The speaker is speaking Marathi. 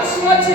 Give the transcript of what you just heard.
अश्वाची